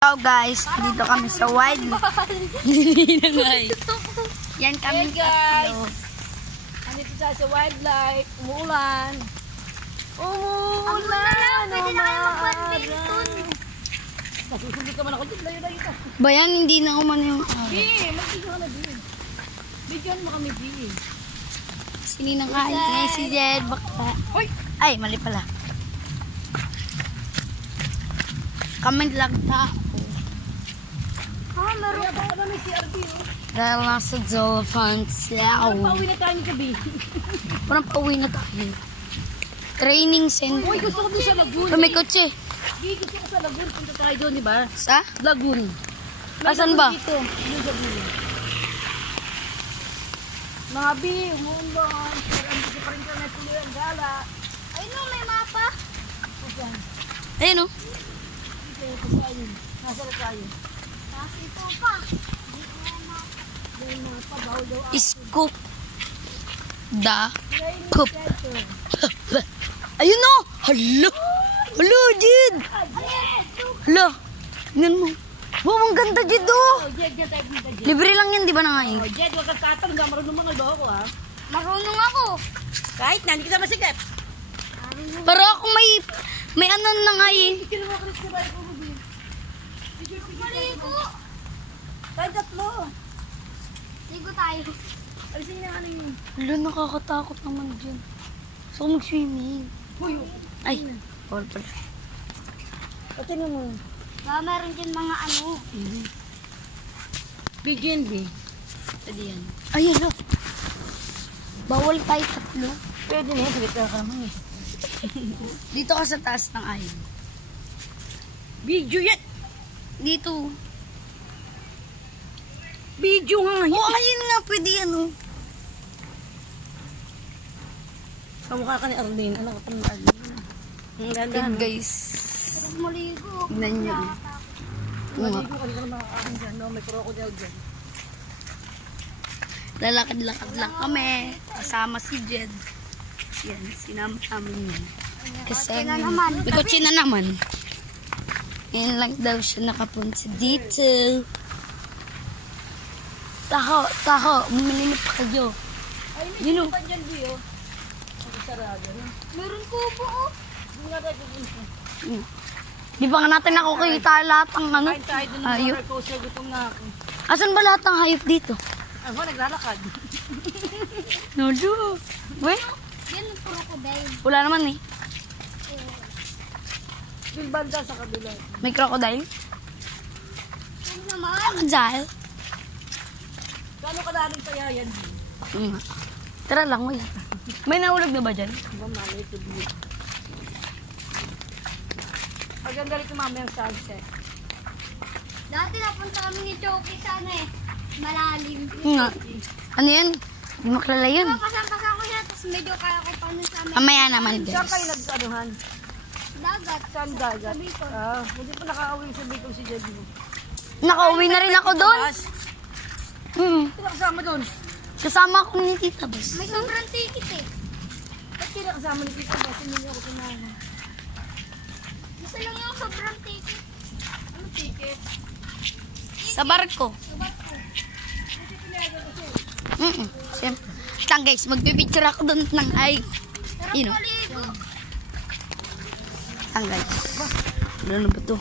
Hello guys, dito kami sa wildlife. Yan kami guys. Andito tayo sa wildlife. Umuulan. Umuulan. Pwede na kayo mag-badminton. Nasusunod ka man ako dito. Layo ka. Bayan, hindi na umano yung Mag-video ka na din. Bigyan mo kami din. sininang kain ngayon si Jed. Baka. Ay, mali pala. Comment lang tao. Meron Kaya baka may CRB Dahil nasa Zolfan Siao. Pauwi na tayo ni Gabi. Parang pauwi na tayo. Training center. Uy, gusto ko din sa Lagoon. May kotse. Gusto ko sa Lagoon. Punta tayo doon, di ba? Sa? Lagoon. Asan ba? Dito. Yung Gabi. Mga B, umuulan. Pero andito pa rin ka na tuloy ang gala. Ayun o, may mapa. Ayun o. Nasa na tayo. Tapos ito pa. Scoop. Da. Coop. Ayun o. Hala. Hala, Jed. Hala. Tingnan mo. Wow, ang ganda, Jed o. Jed, yan tayo punta, Jed. Libre lang yan, di ba na ngayon? Jed, huwag kang tatangga. Marunong mga loko, ha? Marunong ako. Kahit na, hindi kita masikip. Pero ako may ano na ngayon. Maligo. Kahit tatlo. Ligo tayo. Alisin niya ano yun. Hala, nakakatakot naman dyan. So, mag-swimming. Ay, bawal pala. Pati naman. Meron din mga ano. BGNB. Pwede yan. Ayun na. Bawal tayo tatlo. Pwede na yan. Sagit ka kami. Dito ka sa taas ng ayin. Video yan. Dito. Video nga. Oh, ayun nga. Pwede yan, oh. Kamukha ka ni Arlene. Anak ka pa ni Arlene. Ang ganda, Tignan, no? guys. Tapos maligo. Tignan nyo. Maligo ka rin ka makakain dyan. No? May crocodile dyan. Lalakad-lakad lang kami. Kasama si Jed. Yan, sinama namin yun. Kasi na naman. may kotse na naman. Ngayon lang daw siya nakapunta dito. Taho, bumili pa kayo. Ay, Yun, oh. pa dyan, Dio. Ang sarado. Meron kubo oh. Hindi nga tayo pupunta. Di ba nga natin nakukita lahat ng ano? Kain tayo dun ng Hayop. roller coaster. Gutom na ako. Asan ba lahat ng hayop dito? Ako, naglalakad. Nolo. Weh, Yan ang crocodile. wala naman eh. Yung banda sa kabila. May crocodile? Yan naman. Crocodile? Gano'n kadaling kaya yan, Dio? Tara lang, uy. May nahulog na ba dyan? Diba, malay ito, Dio? Maganda rin kumamay ang sunset. Dati napunta kami ni Choki sana eh. Malalim. Nga. Ano yan? Hindi maklala yun. Pasang-pasang ko siya, tapos medyo kaya ko pa nun sa amin. Mamaya naman, Saan kayo guys. nag-anuhan? Dagat. Saan dagat? Hindi pa nakauwi sa Bicol si Jed. Nakauwi na rin ako doon. Sino kasama doon? Kasama ako ni Tita Bas. May sobrang ticket eh. Ba't sino kasama ni Tita Bas? Hindi niyo ako tumahan. Gusto lang yung sobrang ticket. Ano ticket? Sa barko. Subat ko. Siyempre. Lang guys, magpipicture ako doon ng ay. Sarap You know. maligo. Lang guys. Ano na ba to?